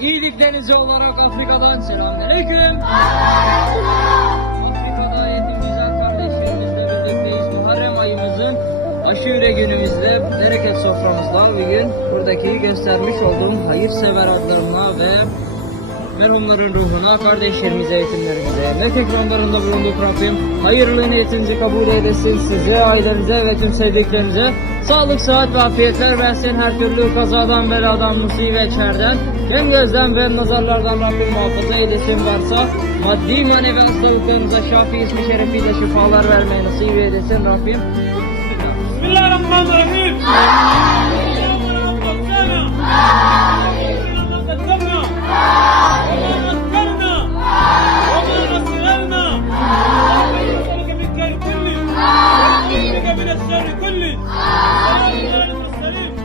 İyilik Denizi olarak Afrika'dan selamünaleyküm. Afrika'da yetim güzel kardeşlerimizle birlikteyiz. Muharrem ayımızın aşure günümüzde bereket soframızda bugün buradaki göstermiş olduğum hayırsever adlarına ve merhumların ruhuna, kardeşlerimize, yetimlerimize, ne fikranlarında bulunduk Rabbim, hayırlı niyetinizi kabul edesin, size, ailenize ve tüm sevdiklerinize sağlık, sıhhat ve afiyetler versin, her türlü kazadan, beladan, musibetlerden, hem gözden ve nazarlardan Rabbim muhafaza edesin varsa, maddi manevi hastalıklarınıza şafi ismi şerefiyle şifalar vermeye nasip edesin Rabbim. Bismillahirrahmanirrahim. آمين